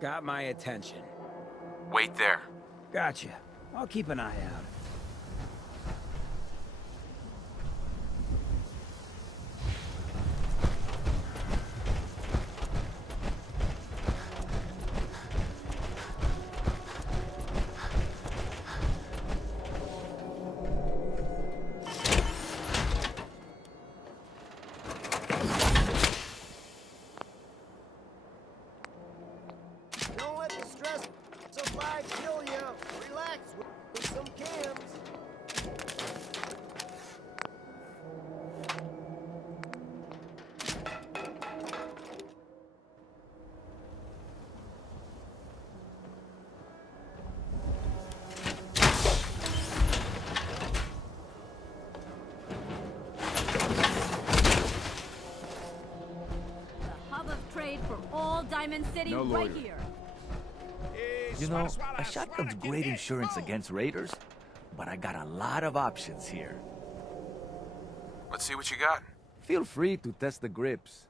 Got my attention. Wait there. Gotcha. I'll keep an eye out. Don't let the stress supply kill you. Relax with some cams. Hub of trade for all Diamond City No right loitering. here. You know, a shotgun's great insurance against raiders, but I got a lot of options here. Let's see what you got. Feel free to test the grips.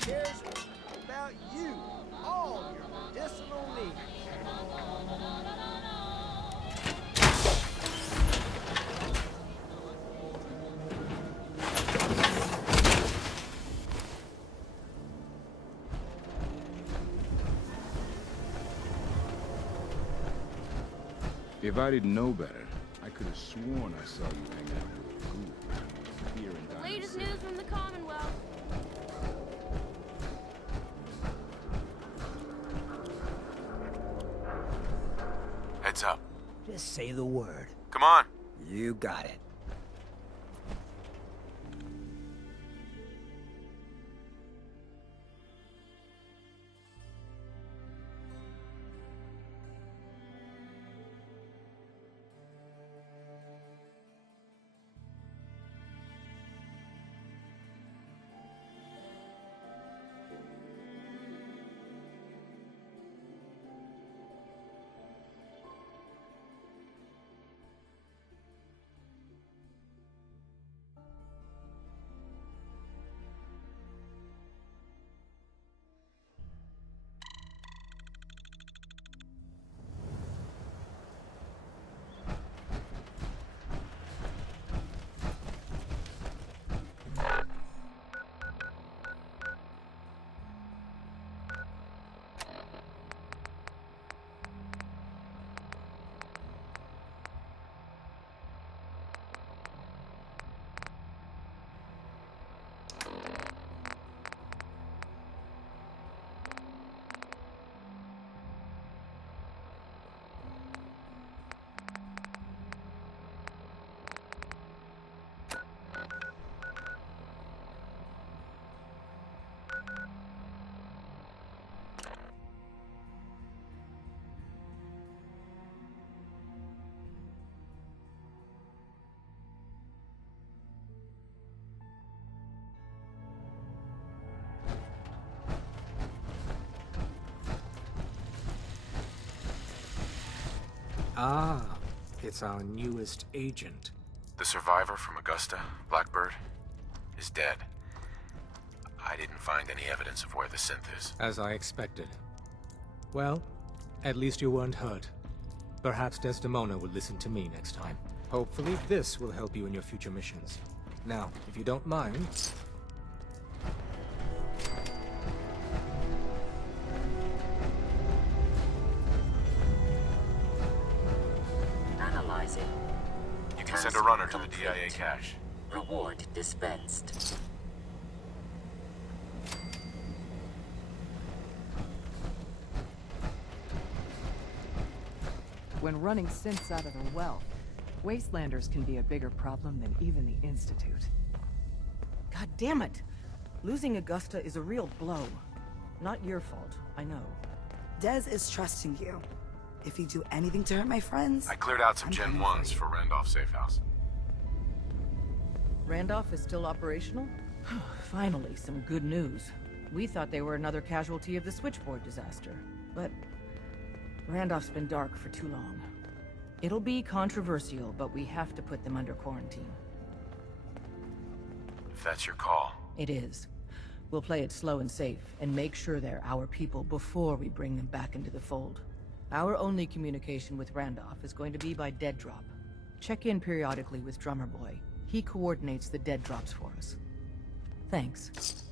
Cares about you, all your medicinal needs. If I didn't know better, I could have sworn I saw you hanging out with a ghoul here in Diamond Latest City. news from the Commonwealth. Heads up. Just say the word. Come on. You got it. Ah, it's our newest agent. The survivor from Augusta, Blackbird, is dead. I didn't find any evidence of where the synth is. As I expected. Well, at least you weren't hurt. Perhaps Desdemona will listen to me next time. Hopefully this will help you in your future missions. Now, if you don't mind... Analyzing. You can send a runner to the DIA cache. Reward dispensed. When running synths out of their wealth, Wastelanders can be a bigger problem than even the Institute. God damn it! Losing Augusta is a real blow. Not your fault, I know. Dez is trusting you. If you do anything to hurt my friends... I cleared out some I'm Gen coming 1s you. for Randolph Safe House. Randolph is still operational? Finally, some good news. We thought they were another casualty of the switchboard disaster. But Randolph's been dark for too long. It'll be controversial, but we have to put them under quarantine. If that's your call. It is. We'll play it slow and safe, and make sure they're our people before we bring them back into the fold. Our only communication with Randolph is going to be by dead drop. Check in periodically with Drummer Boy. He coordinates the dead drops for us. Thanks.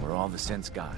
Where all the synths gone?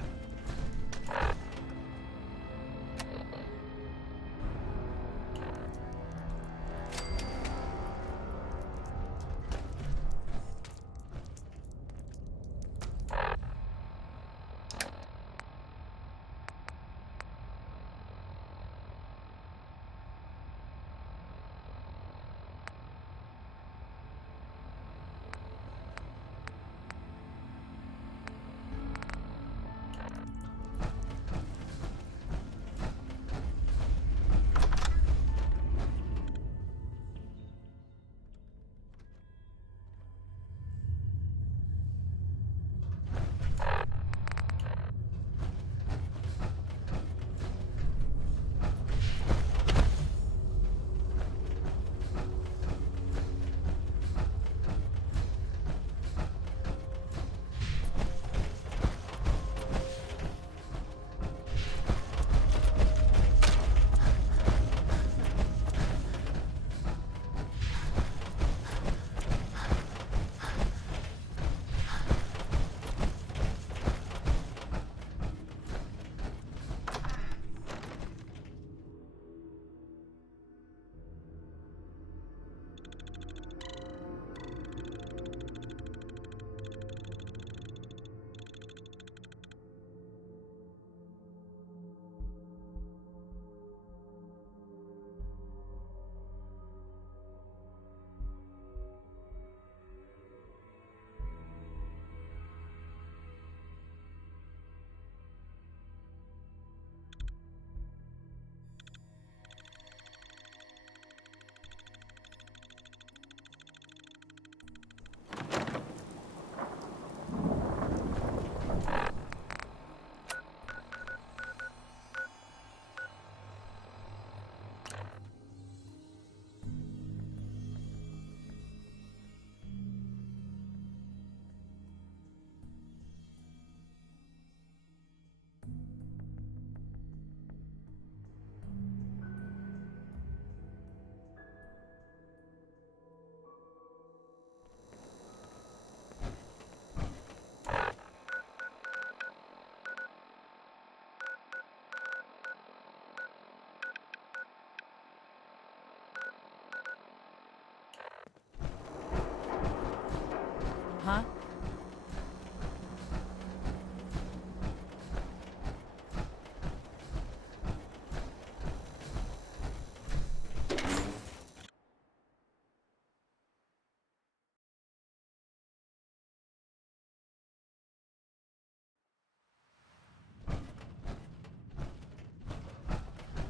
Huh?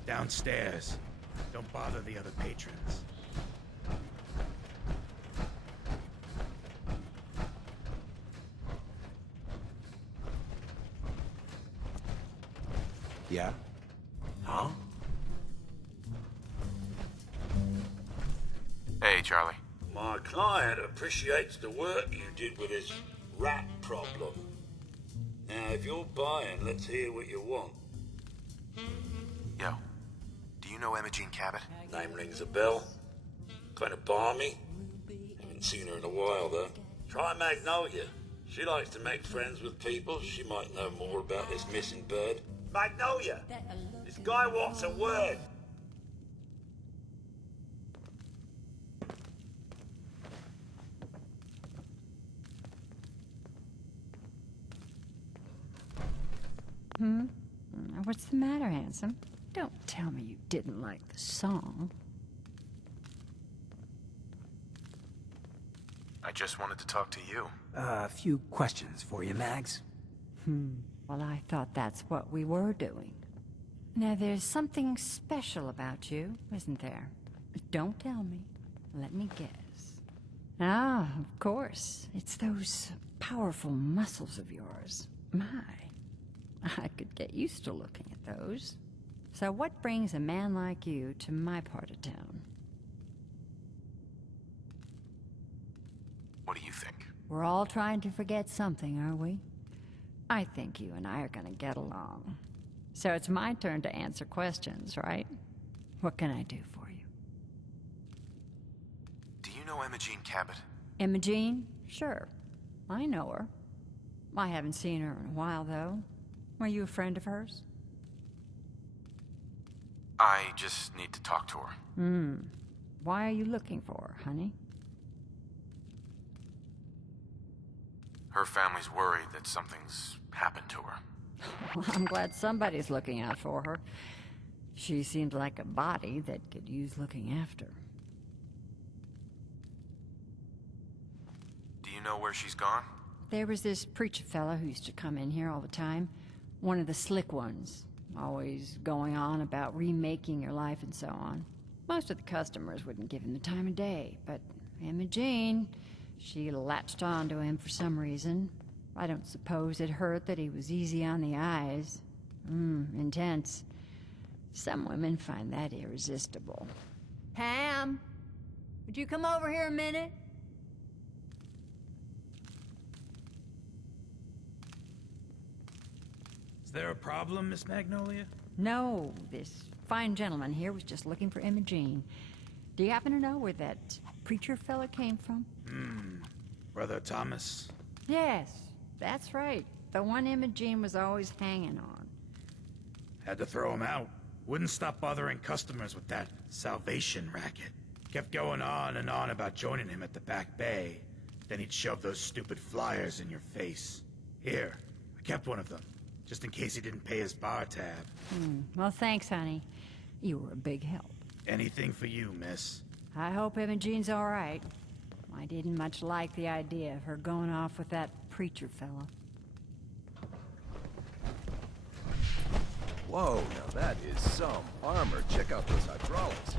Downstairs. Don't bother the other patrons. Yeah? Huh? Hey, Charlie. My client appreciates the work you did with his rat problem. Now, if you're buying, let's hear what you want. Yo, do you know Imogene Cabot? Name rings a bell. Kind of balmy. Haven't seen her in a while, though. Try Magnolia. She likes to make friends with people. She might know more about this missing bird. Magnolia! This guy wants a word. What's the matter, handsome? Don't tell me you didn't like the song. I just wanted to talk to you. A few questions for you, Mags. Well, I thought that's what we were doing. Now, there's something special about you, isn't there? Don't tell me. Let me guess. Ah, of course. It's those powerful muscles of yours. My, I could get used to looking at those. So what brings a man like you to my part of town? What do you think? We're all trying to forget something, are we? I think you and I are gonna get along. So it's my turn to answer questions, right? What can I do for you? Do you know Imogene Cabot? Imogene? Sure. I know her. I haven't seen her in a while, though. Are you a friend of hers? I just need to talk to her. Why are you looking for her, honey? Her family's worried that something's happened to her. Well, I'm glad somebody's looking out for her. She seems like a body that could use looking after. Do you know where she's gone? There was this preacher fella who used to come in here all the time. One of the slick ones. Always going on about remaking your life and so on. Most of the customers wouldn't give him the time of day, but Imogene, she latched on to him for some reason. I don't suppose it hurt that he was easy on the eyes. Intense. Some women find that irresistible. Pam, would you come over here a minute? Is there a problem, Miss Magnolia? No, this fine gentleman here was just looking for Imogene. Do you happen to know where that preacher fella came from? Brother Thomas? Yes, that's right. The one Imogene was always hanging on. Had to throw him out. Wouldn't stop bothering customers with that salvation racket. Kept going on and on about joining him at the back bay. Then he'd shove those stupid flyers in your face. Here, I kept one of them, just in case he didn't pay his bar tab. Well, thanks, honey. You were a big help. Anything for you, miss. I hope Imogene's all right. I didn't much like the idea of her going off with that preacher fella. Whoa, now that is some armor. Check out those hydraulics.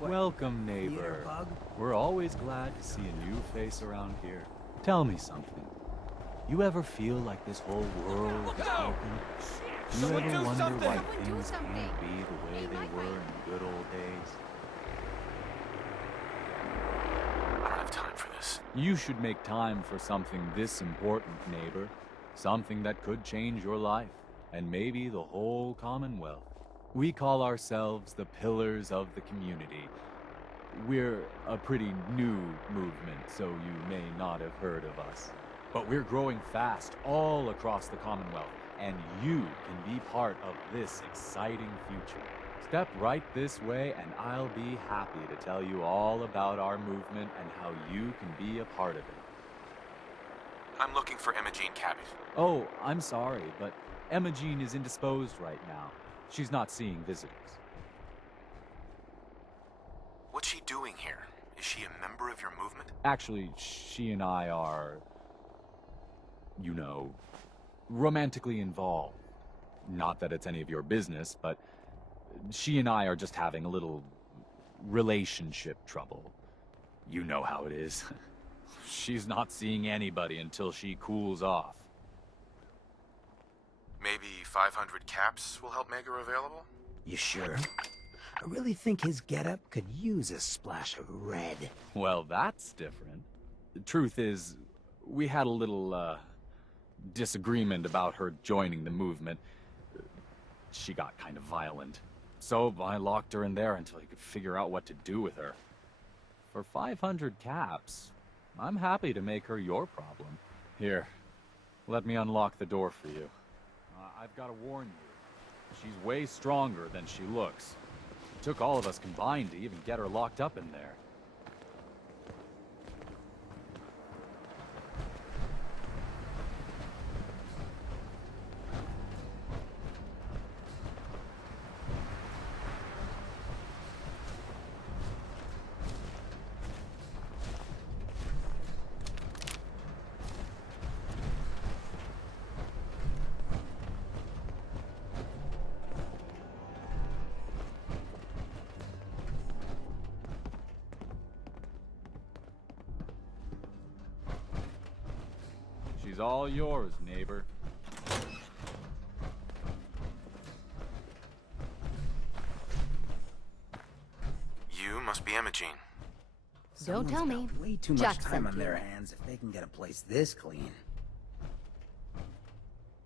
Welcome, neighbor. Bug? We're always glad to see a new face around here. Tell me something. You ever feel like this whole world is broken? Do you ever wonder why things can't be the way they were in the good old days? I don't have time for this. You should make time for something this important, neighbor. Something that could change your life, and maybe the whole Commonwealth. We call ourselves the Pillars of the Community. We're a pretty new movement, so you may not have heard of us. But we're growing fast all across the Commonwealth, and you can be part of this exciting future. Step right this way, and I'll be happy to tell you all about our movement and how you can be a part of it. I'm looking for Imogene Cabot. Oh, I'm sorry, but Imogene is indisposed right now. She's not seeing visitors. What's she doing here? Is she a member of your movement? Actually, she and I are, you know, romantically involved. Not that it's any of your business, but she and I are just having a little relationship trouble. You know how it is. She's not seeing anybody until she cools off. Maybe 500 caps will help make her available? You sure? I really think his getup could use a splash of red. Well, that's different. The truth is, we had a little, disagreement about her joining the movement. She got kind of violent. So I locked her in there until I could figure out what to do with her. For 500 caps, I'm happy to make her your problem. Here, let me unlock the door for you. I've got to warn you, she's way stronger than she looks. It took all of us combined to even get her locked up in there. She's all yours, neighbor. You must be Imogene. Don't tell me. Way too much Jack time sent on their you. hands if they can get a place this clean.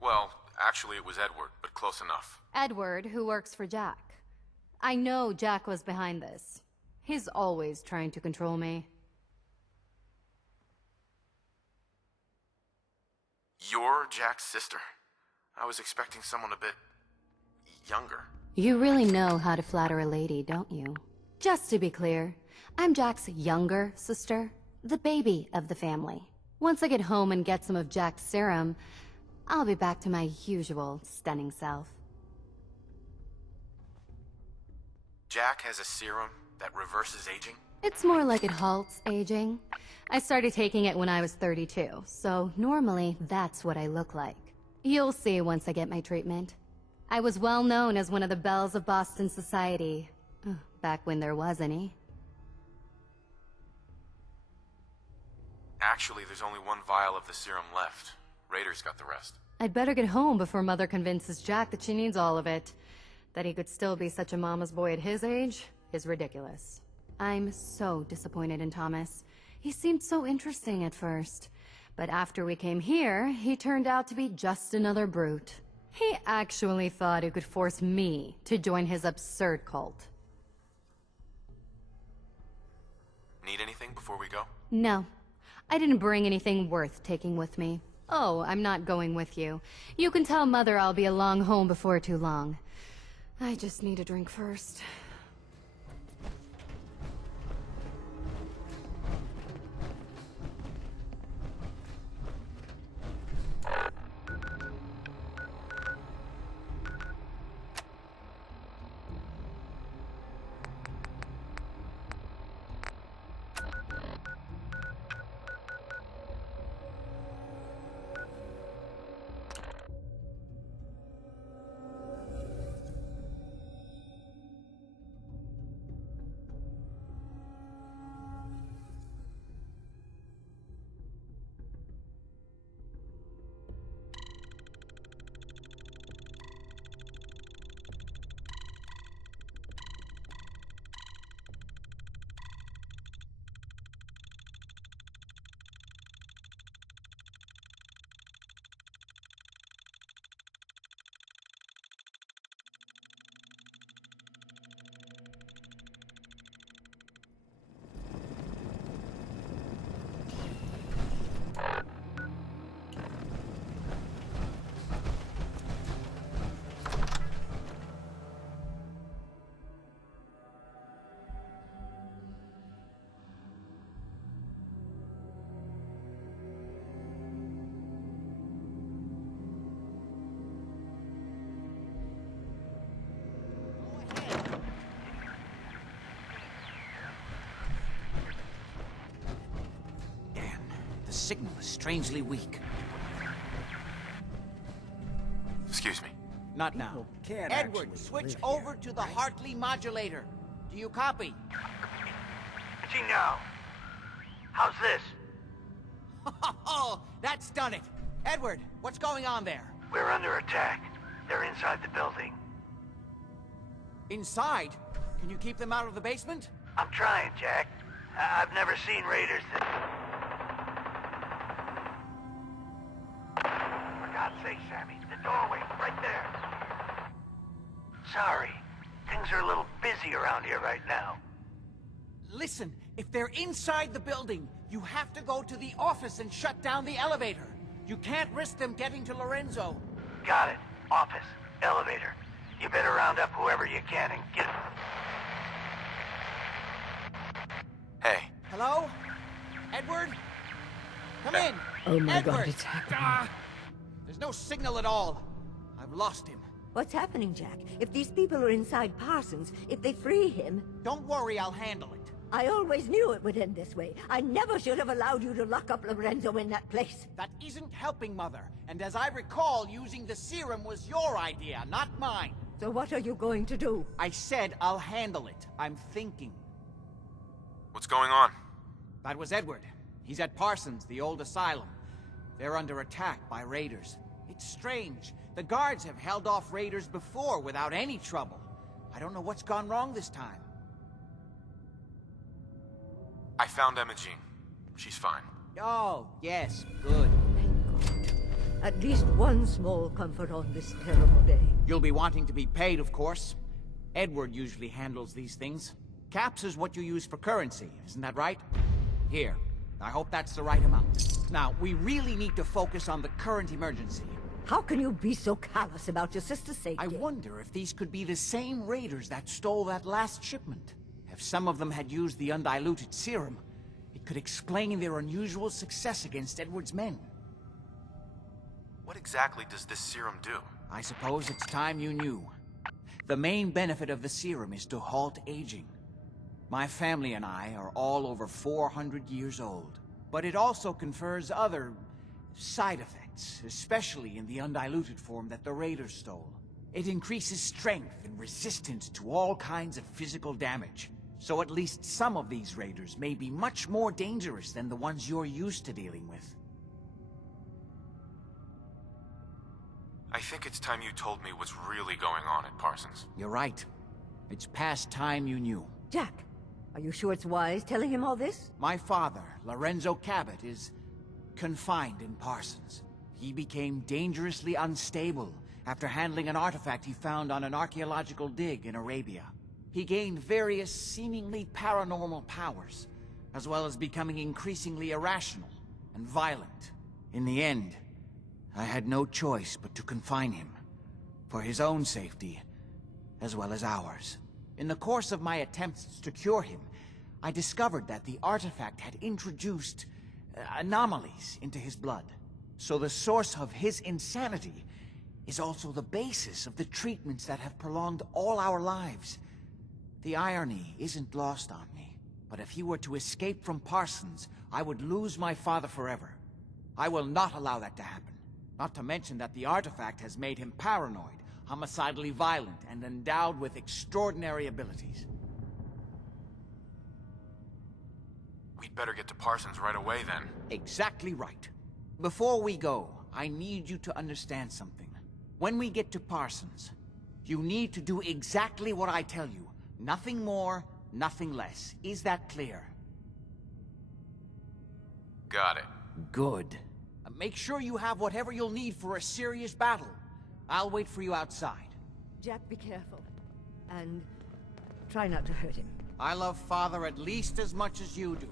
Well, actually it was Edward, but close enough. Edward, who works for Jack. I know Jack was behind this. He's always trying to control me. You're Jack's sister? I was expecting someone a bit younger. You really know how to flatter a lady, don't you? Just to be clear, I'm Jack's younger sister, the baby of the family. Once I get home and get some of Jack's serum, I'll be back to my usual stunning self. Jack has a serum that reverses aging? It's more like it halts aging. I started taking it when I was 32, so normally that's what I look like. You'll see once I get my treatment. I was well known as one of the belles of Boston society, back when there was any. Actually, there's only one vial of the serum left. Raiders got the rest. I'd better get home before Mother convinces Jack that she needs all of it. That he could still be such a mama's boy at his age is ridiculous. I'm so disappointed in Thomas. He seemed so interesting at first. But after we came here, he turned out to be just another brute. He actually thought he could force me to join his absurd cult. Need anything before we go? No. I didn't bring anything worth taking with me. Oh, I'm not going with you. You can tell Mother I'll be along home before too long. I just need a drink first. signal is strangely weak. Excuse me. Not now. Edward, switch over to the Hartley modulator. Do you copy? Switching now. How's this? Oh, that's done it. Edward, what's going on there? We're under attack. They're inside the building. Inside? Can you keep them out of the basement? I'm trying, Jack. I've never seen raiders that... For God's sake, Sammy, the doorway, right there. Sorry. Things are a little busy around here right now. Listen, if they're inside the building, you have to go to the office and shut down the elevator. You can't risk them getting to Lorenzo. Got it. Office. Elevator. You better round up whoever you can and get... Hey. Hello? Edward? Come in. Oh my Edward. God, it's happening. There's no signal at all. I've lost him. What's happening, Jack? If these people are inside Parsons, if they free him... Don't worry, I'll handle it. I always knew it would end this way. I never should have allowed you to lock up Lorenzo in that place. That isn't helping, Mother. And as I recall, using the serum was your idea, not mine. So what are you going to do? I said I'll handle it. I'm thinking. What's going on? That was Edward. He's at Parsons, the old asylum. They're under attack by raiders. It's strange. The guards have held off raiders before without any trouble. I don't know what's gone wrong this time. I found Emma Jean. She's fine. Oh, yes, good. Thank God. At least one small comfort on this terrible day. You'll be wanting to be paid, of course. Edward usually handles these things. Caps is what you use for currency, isn't that right? Here. I hope that's the right amount. Now, we really need to focus on the current emergency. How can you be so callous about your sister's safety? I wonder if these could be the same raiders that stole that last shipment. If some of them had used the undiluted serum, it could explain their unusual success against Edward's men. What exactly does this serum do? I suppose it's time you knew. The main benefit of the serum is to halt aging. My family and I are all over 400 years old. But it also confers other side effects, especially in the undiluted form that the raiders stole. It increases strength and resistance to all kinds of physical damage. So at least some of these raiders may be much more dangerous than the ones you're used to dealing with. I think it's time you told me what's really going on at Parsons. You're right. It's past time you knew. Jack, are you sure it's wise telling him all this? My father, Lorenzo Cabot, is confined in Parsons. He became dangerously unstable after handling an artifact he found on an archaeological dig in Arabia. He gained various seemingly paranormal powers, as well as becoming increasingly irrational and violent. In the end, I had no choice but to confine him, for his own safety, as well as ours. In the course of my attempts to cure him, I discovered that the artifact had introduced anomalies into his blood. So the source of his insanity is also the basis of the treatments that have prolonged all our lives. The irony isn't lost on me, but if he were to escape from Parsons, I would lose my father forever. I will not allow that to happen. Not to mention that the artifact has made him paranoid, homicidally violent, and endowed with extraordinary abilities. We'd better get to Parsons right away, then. Exactly right. Before we go, I need you to understand something. When we get to Parsons, you need to do exactly what I tell you. Nothing more, nothing less. Is that clear? Got it. Good. Make sure you have whatever you'll need for a serious battle. I'll wait for you outside. Jack, be careful. And try not to hurt him. I love Father at least as much as you do.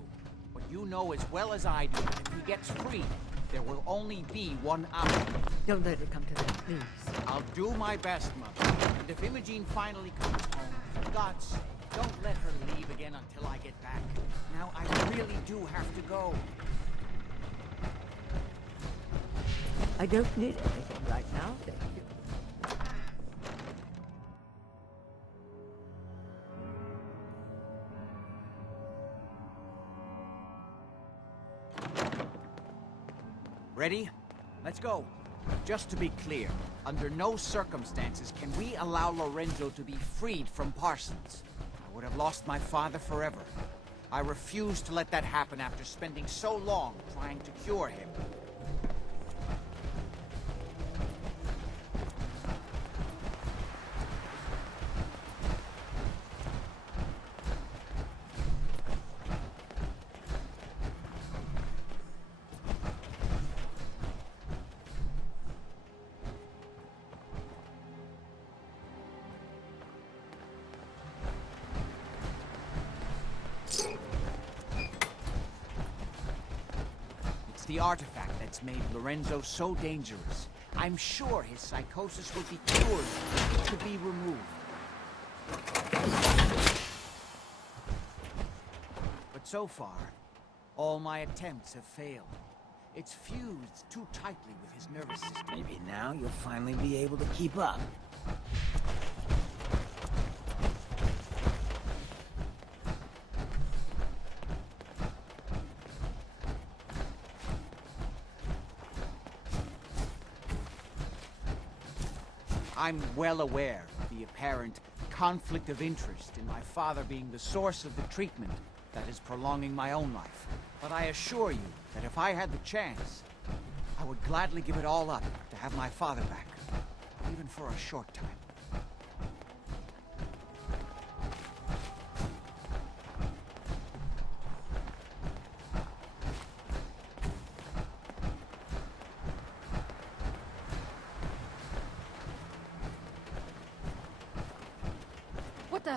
But you know as well as I do that if he gets free, there will only be one out. Don't let it come to that, please. I'll do my best, Mother. And if Imogene finally comes home, for God's sake, don't let her leave again until I get back. Now, I really do have to go. I don't need anything right now, thank you. Ready? Let's go. Just to be clear, under no circumstances can we allow Lorenzo to be freed from Parsons. I would have lost my father forever. I refuse to let that happen after spending so long trying to cure him. It's the artifact that's made Lorenzo so dangerous. I'm sure his psychosis will be cured if it could be removed. But so far, all my attempts have failed. It's fused too tightly with his nervous system. Maybe now you'll finally be able to keep up. I'm well aware of the apparent conflict of interest in my father being the source of the treatment that is prolonging my own life. But I assure you that if I had the chance, I would gladly give it all up to have my father back, even for a short time. What the?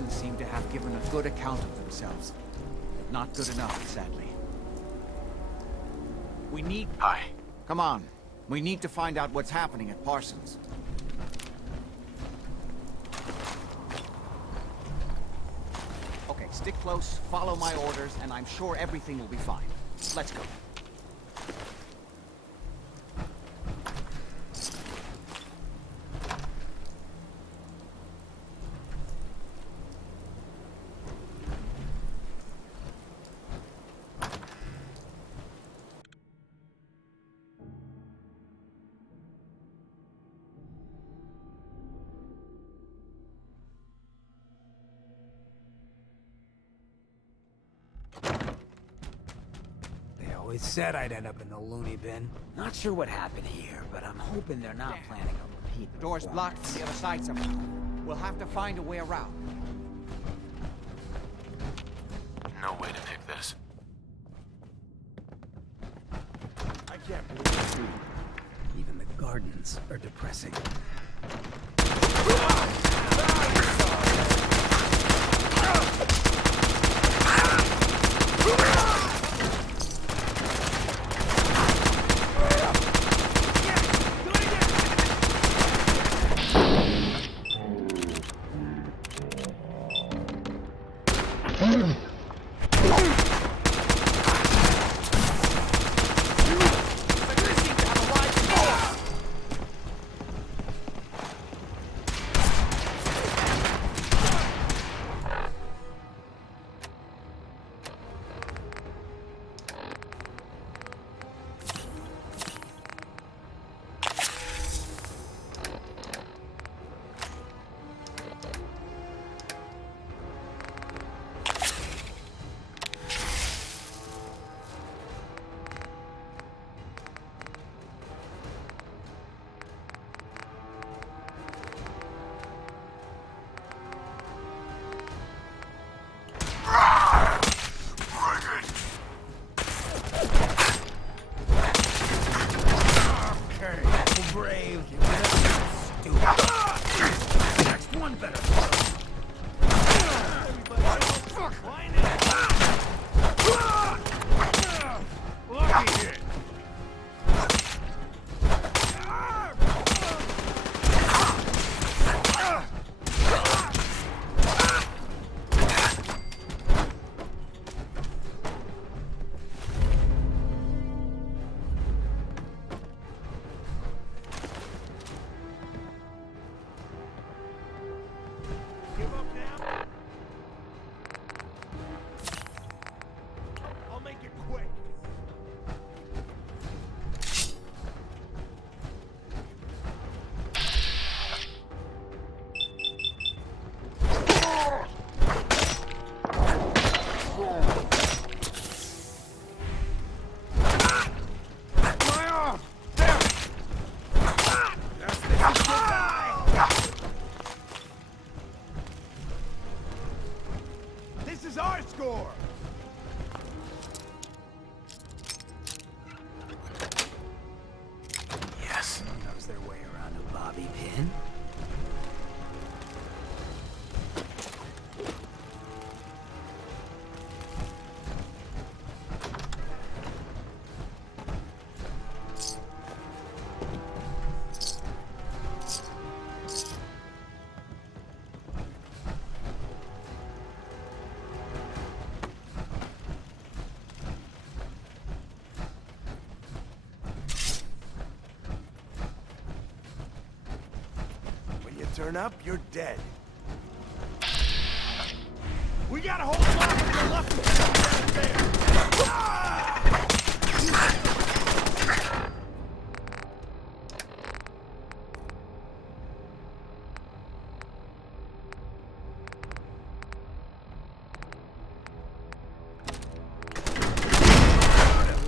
men seem to have given a good account of themselves. Not good enough, sadly. We need... Hi. Come on. We need to find out what's happening at Parsons. Okay, stick close, follow my orders, and I'm sure everything will be fine. Let's go. They always said I'd end up in the loony bin. Not sure what happened here, but I'm hoping they're not planning a repeat. Door's blocked from the other side somehow. We'll have to find a way around. No way to pick this. I can't believe it. Even the gardens are depressing. Turn up, you're dead. We gotta hold them off to the left of there.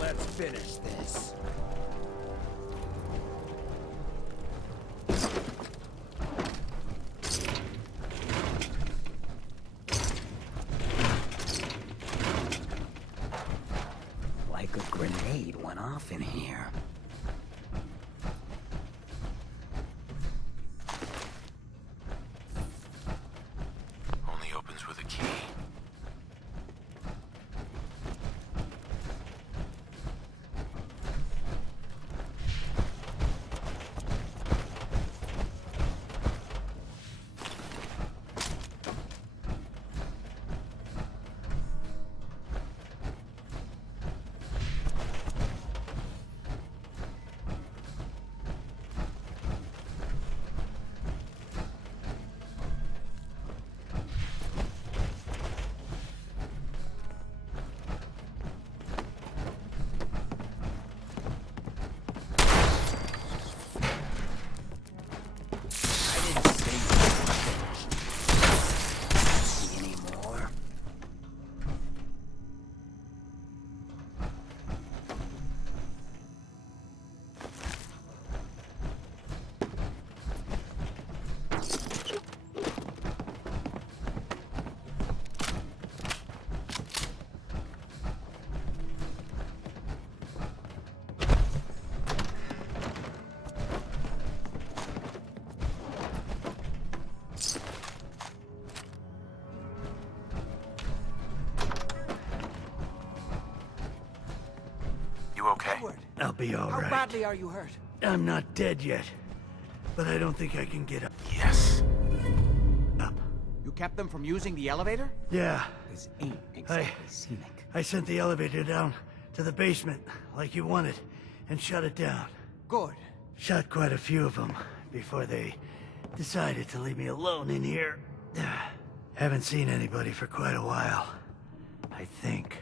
Let's finish this. Like a grenade went off in here. Only open You okay? Edward, I'll be all how right. badly are you hurt? I'm not dead yet, but I don't think I can get up. Yes. You kept them from using the elevator? Yeah. This ain't exactly scenic. I sent the elevator down to the basement, like you wanted, and shut it down. Good. Shot quite a few of them before they decided to leave me alone in here. Haven't seen anybody for quite a while. I think.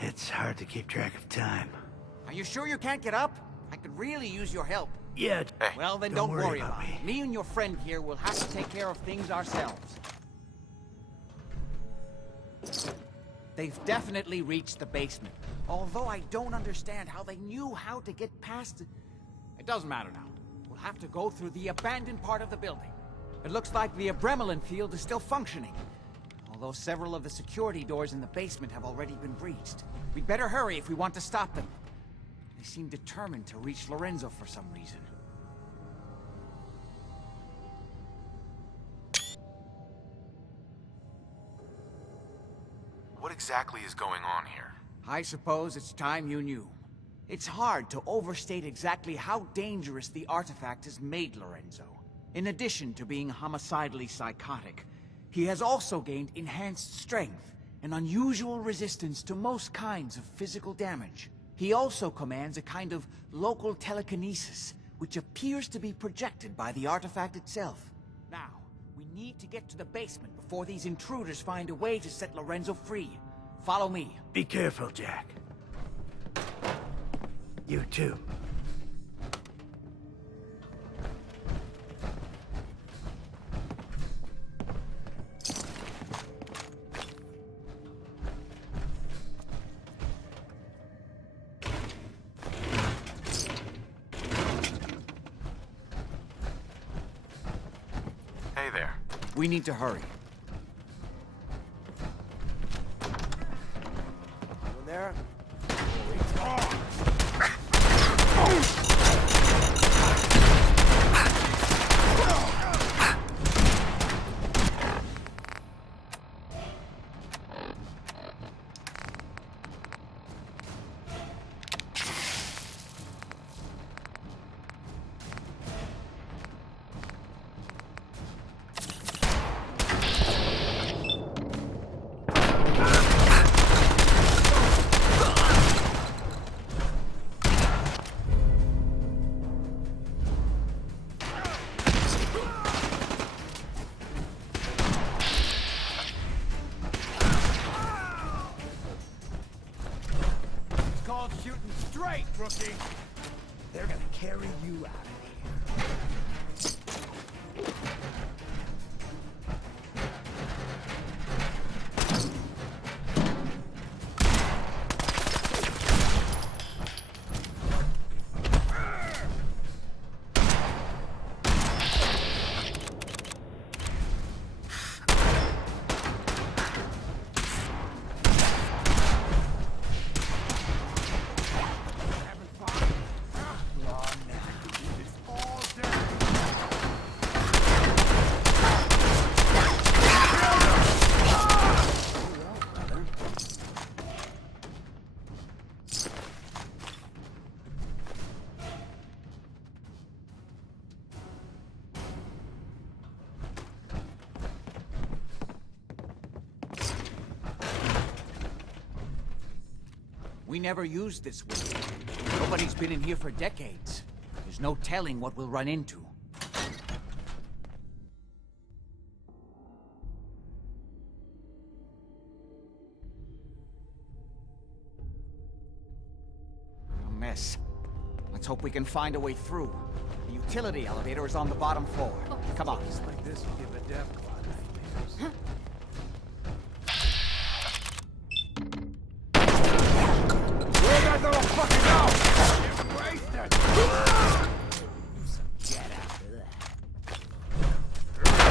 It's hard to keep track of time. Are you sure you can't get up? I could really use your help. Yeah. Well, then don't worry about it. Me and your friend here will have to take care of things ourselves. They've definitely reached the basement. Although I don't understand how they knew how to get past it. It doesn't matter now. We'll have to go through the abandoned part of the building. It looks like the Abremelin field is still functioning. Although several of the security doors in the basement have already been breached. We'd better hurry if we want to stop them. They seem determined to reach Lorenzo for some reason. What exactly is going on here? I suppose it's time you knew. It's hard to overstate exactly how dangerous the artifact has made Lorenzo. In addition to being homicidally psychotic, he has also gained enhanced strength and unusual resistance to most kinds of physical damage. He also commands a kind of local telekinesis, which appears to be projected by the artifact itself. Now, we need to get to the basement before these intruders find a way to set Lorenzo free. Follow me. Be careful, Jack. You too. Hey there. We need to hurry. Over there? Called shooting straight, rookie. They're gonna carry you out of here. We never used this way. Nobody's been in here for decades. There's no telling what we'll run into. A mess. Let's hope we can find a way through. The utility elevator is on the bottom floor. Come on. Like this will give a death cloud nightmares. Where'd that little fucking go? Get wasted! Get after that.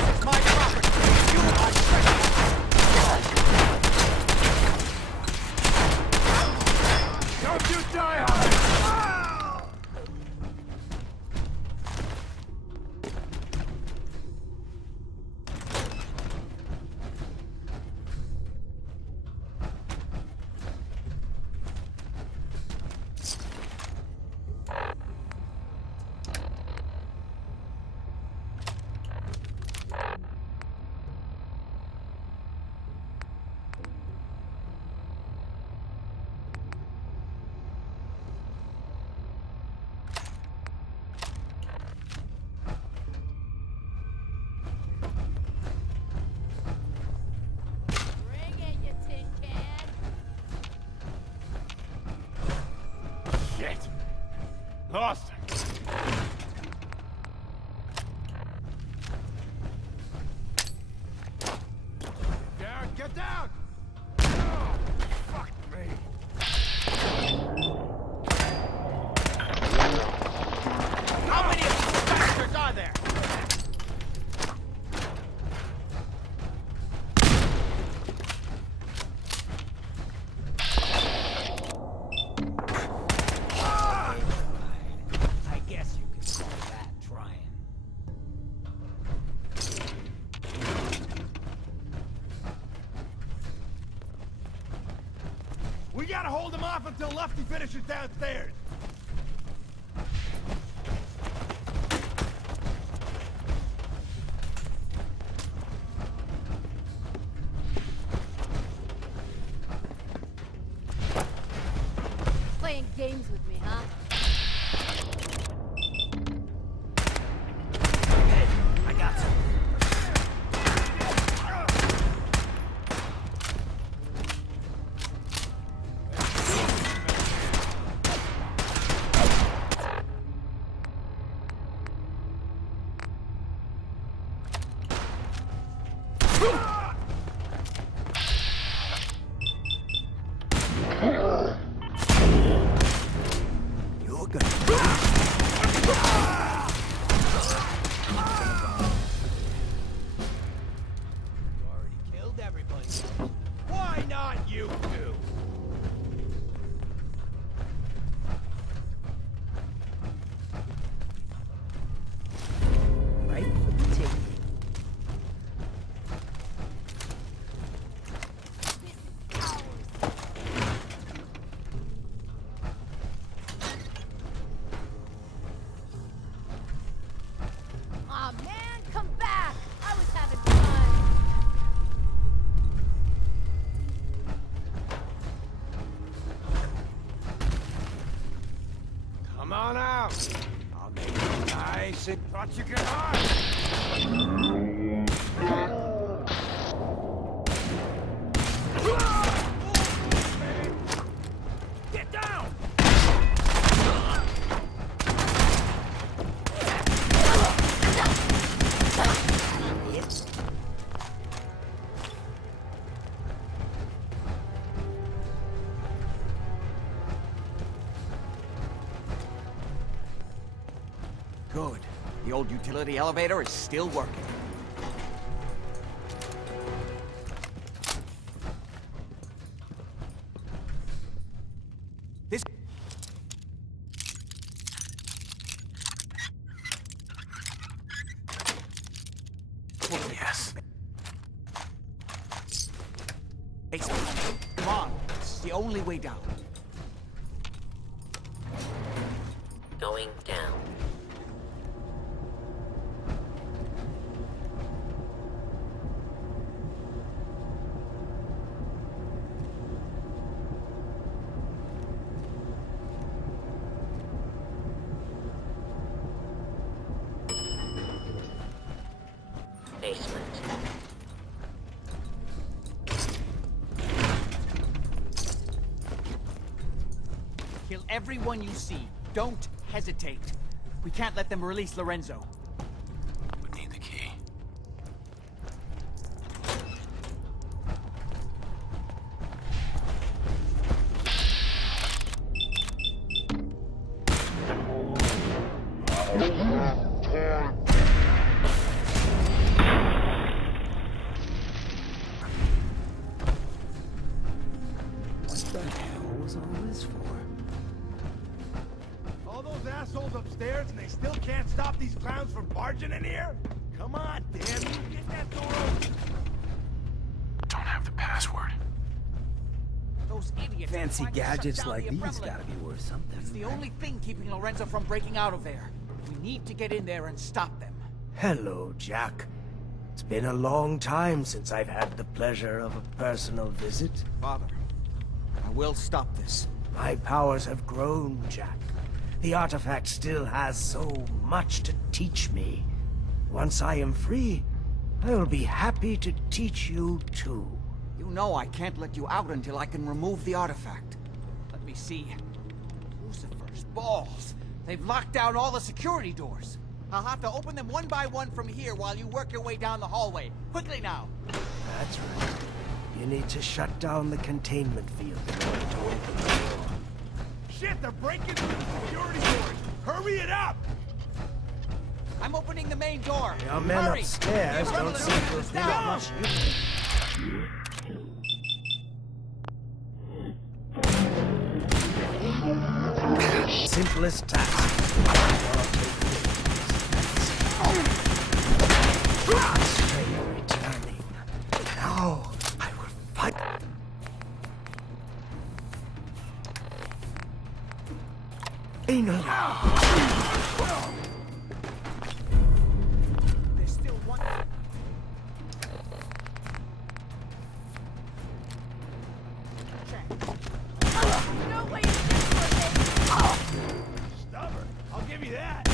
It's my property! You are treasure! Don't you die on it! Austin! Down, get down! Oh, fuck me. How many of these bastards are there? I guess you could call that trying. We gotta hold him off until Lefty finishes downstairs. Playing games with me, huh? I got some. You're gonna. Killed everybody. Why not you two? Right for the tape. Aw, man, come back! I was having fun. Come on out. I'll make it nice and thought you could hide. Get down! Good. The old utility elevator is still working. This... Yes. Come on. It's the only way down. Going down. Basement. Kill everyone you see. Don't hesitate. We can't let them release Lorenzo. Would need the key. What the hell was all this for? All those assholes upstairs and they still can't stop these clowns from barging in here? Come on, damn you, get that door open! Don't have the password. Those idiots are Fancy trying to shut gadgets down like the these umbrella. gotta be worth something. It's the right? only thing keeping Lorenzo from breaking out of there. We need to get in there and stop them. Hello, Jack. It's been a long time since I've had the pleasure of a personal visit. Father, I will stop this. My powers have grown, Jack. The artifact still has so much to teach me. Once I am free, I will be happy to teach you too. You know I can't let you out until I can remove the artifact. Let me see. Lucifer's balls. They've locked down all the security doors. I'll have to open them one by one from here while you work your way down the hallway. Quickly now! That's right. You need to shut down the containment field in order to open the door. Shit, they're breaking through the security doors! Hurry it up! I'm opening the main door. Your men Hurry! upstairs Get don't seem to have been much use. Simplest task. Strain returning. Now I will fight. Anal. There's still one. No way you Stubborn. I'll give you that.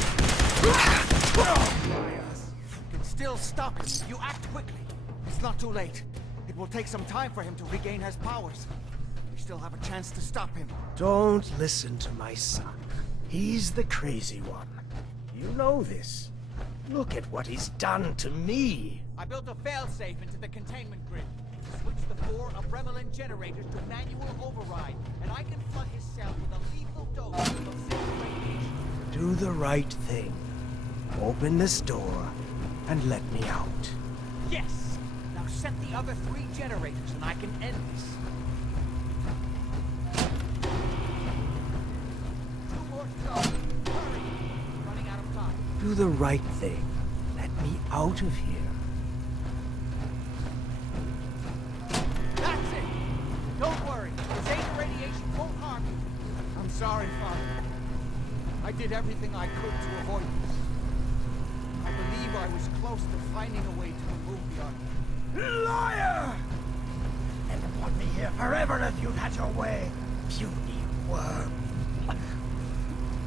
You can still stop him if you act quickly. It's not too late. It will take some time for him to regain his powers. We still have a chance to stop him. Don't listen to my son. He's the crazy one. You know this. Look at what he's done to me. I built a failsafe into the containment grid. Switch the 4 Abremlin generators to manual override, and I can flood his cell with a lethal dose of Synth radiation. Do the right thing. Open this door and let me out. Yes! Now set the other 3 generators and I can end this. 2 more to go. Hurry! I'm running out of time. Do the right thing. Let me out of here. That's it! Don't worry. The Zeta radiation won't harm you. I'm sorry, Father. I did everything I could to avoid this. I believe I was close to finding a way to remove the artifact. Liar! Never put me here forever if you'd had your way, puny worm.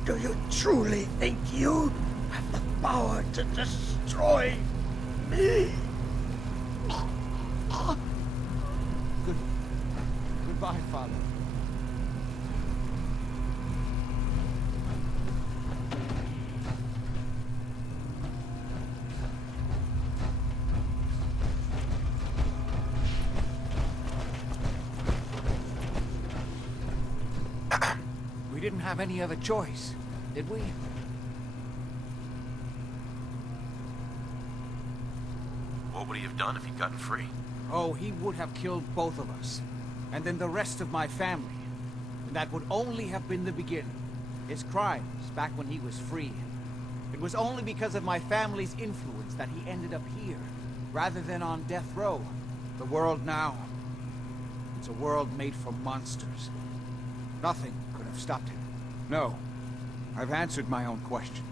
Do you truly think you have the power to destroy me? Goodbye, Father. We didn't have any other choice, did we? What would he have done if he'd gotten free? Oh, he would have killed both of us. And then the rest of my family. And that would only have been the beginning. His crimes back when he was free. It was only because of my family's influence that he ended up here, rather than on death row. The world now, it's a world made for monsters. Nothing could have stopped him. No, I've answered my own question.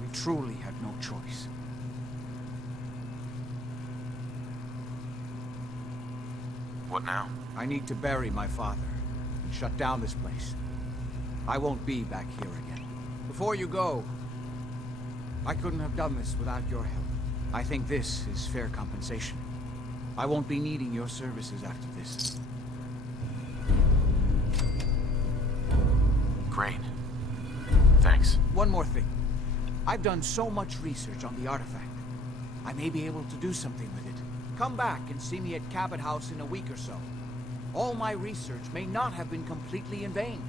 We truly had no choice. What now? I need to bury my father and shut down this place. I won't be back here again. Before you go, I couldn't have done this without your help. I think this is fair compensation. I won't be needing your services after this. Great. Thanks. One more thing. I've done so much research on the artifact. I may be able to do something with it. Come back and see me at Cabot House in a week or so. All my research may not have been completely in vain.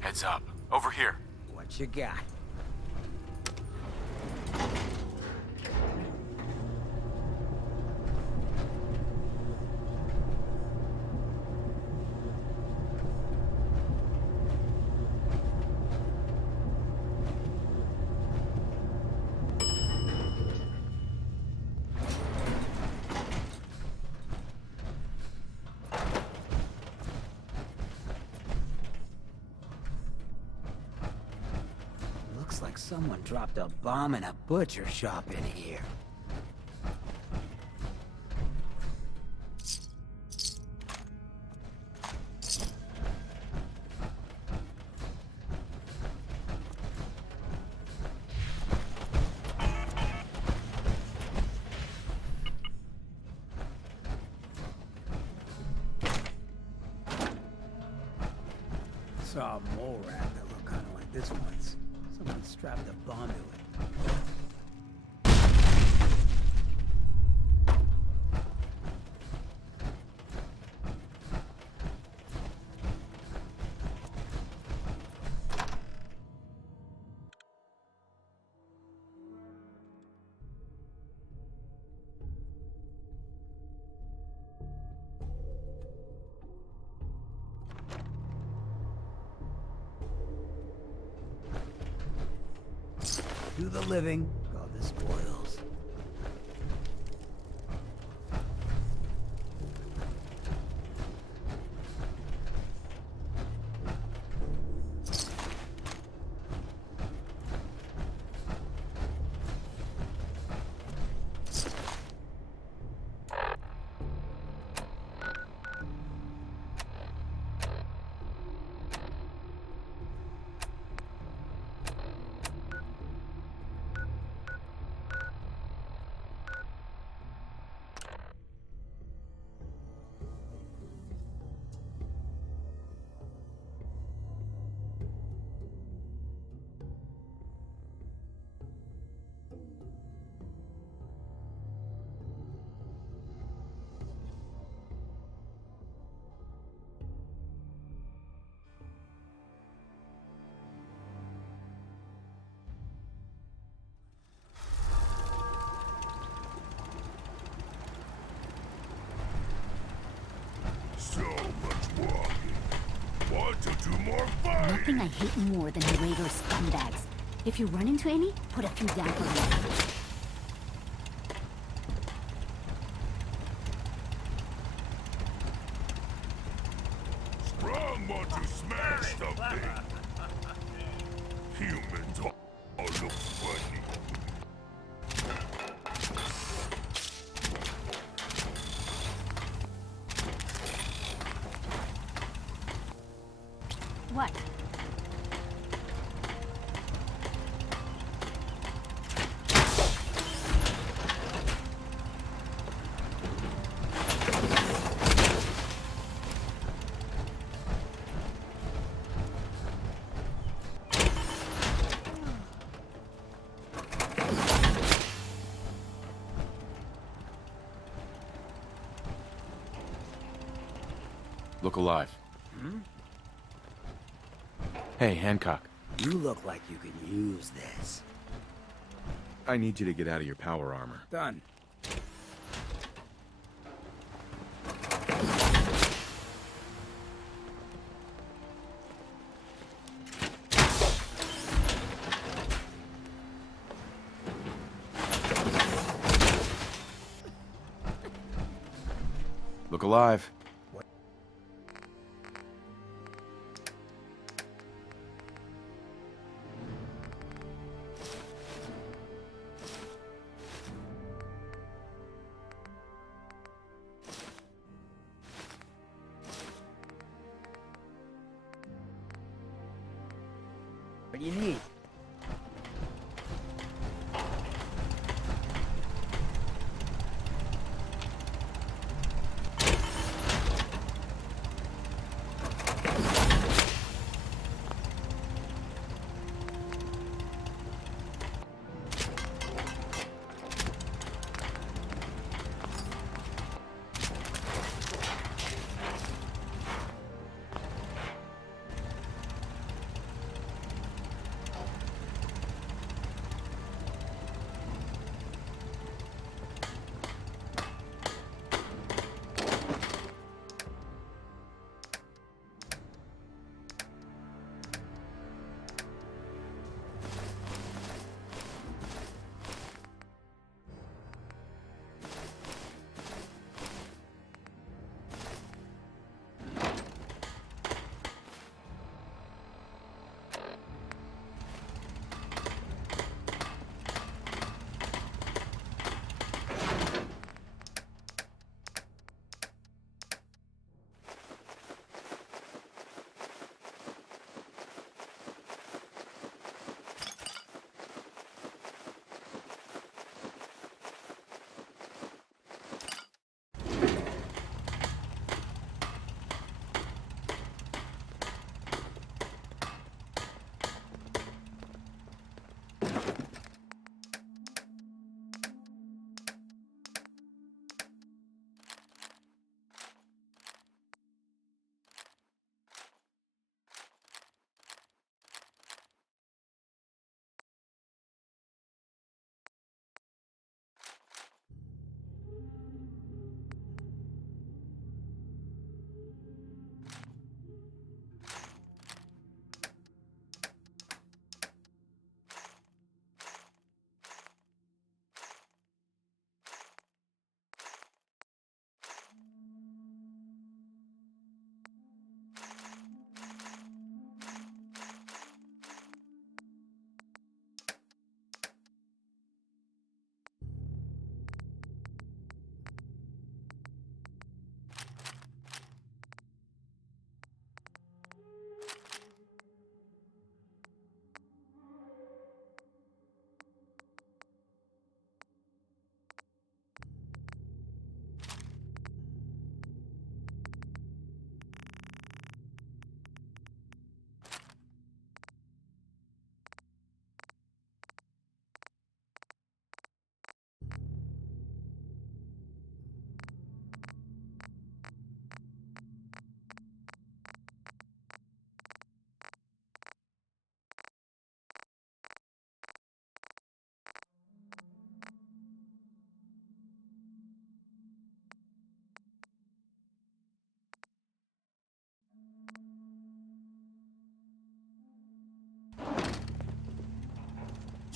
Heads up. Over here. What you got? Looks like someone dropped a bomb in a butcher shop in here. saw a mole rat that looked kind of like this once. Someone strapped a bomb to it. To the living, called the spoils. So much walking. Want to do more fighting? Nothing I hate more than the Raider scumbags. If you run into any, put a few down for me. Sprung want to smash something. Humans all look funny. What? Look alive. Hmm? Hey, Hancock. You look like you could use this. I need you to get out of your power armor. Done. Look alive. What do you need?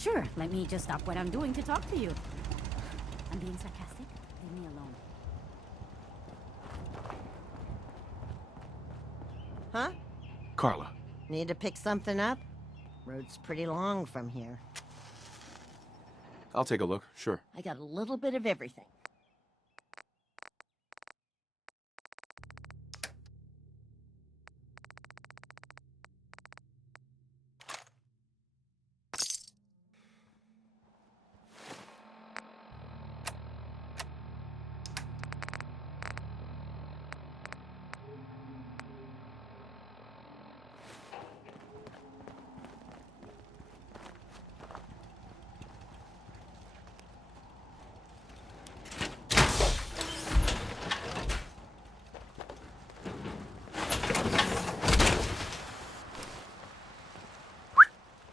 Sure, let me just stop what I'm doing to talk to you. I'm being sarcastic. Leave me alone. Huh? Carla. Need to pick something up? Road's pretty long from here. I'll take a look, sure. I got a little bit of everything.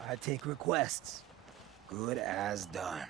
I take requests. Good as done.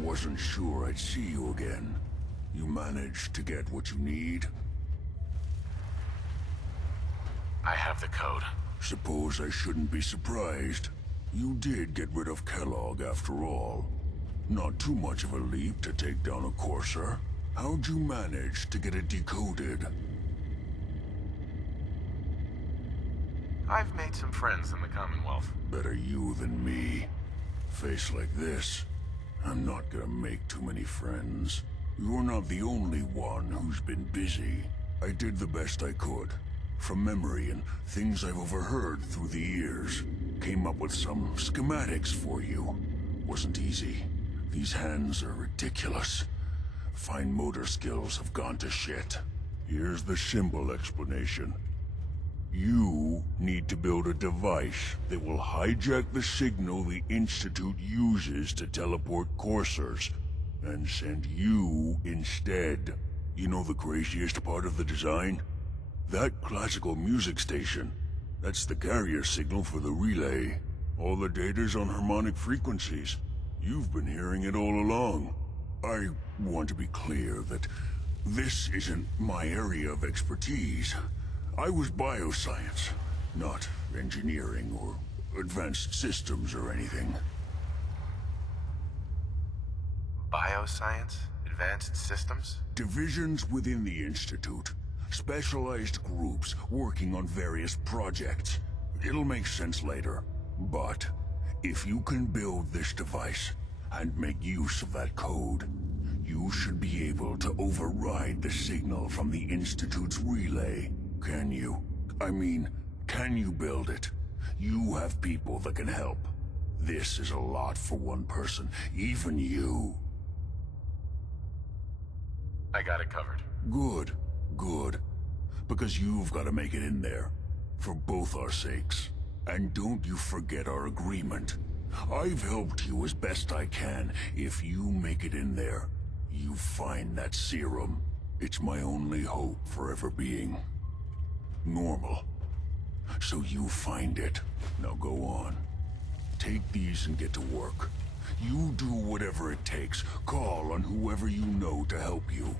Wasn't sure I'd see you again. You managed to get what you need? I have the code. Suppose I shouldn't be surprised. You did get rid of Kellogg after all. Not too much of a leap to take down a Courser. How'd you manage to get it decoded? I've made some friends in the Commonwealth. Better you than me. Face like this, I'm not gonna make too many friends. You're not the only one who's been busy. I did the best I could. From memory and things I've overheard through the years. Came up with some schematics for you. Wasn't easy. These hands are ridiculous. Fine motor skills have gone to shit. Here's the simple explanation. You need to build a device that will hijack the signal the Institute uses to teleport coursers, and send you instead. You know the craziest part of the design? That classical music station. That's the carrier signal for the relay. All the data's on harmonic frequencies. You've been hearing it all along. I want to be clear that this isn't my area of expertise. I was bioscience, not engineering or advanced systems or anything. Bioscience? Advanced systems? Divisions within the Institute. Specialized groups working on various projects. It'll make sense later. But if you can build this device and make use of that code, you should be able to override the signal from the Institute's relay. Can you? I mean, can you build it? You have people that can help. This is a lot for one person, even you. I got it covered. Good, good. Because you've got to make it in there. For both our sakes. And don't you forget our agreement. I've helped you as best I can. If you make it in there, you find that serum. It's my only hope for ever being normal. So you find it. Now go on. Take these and get to work. You do whatever it takes. Call on whoever you know to help you.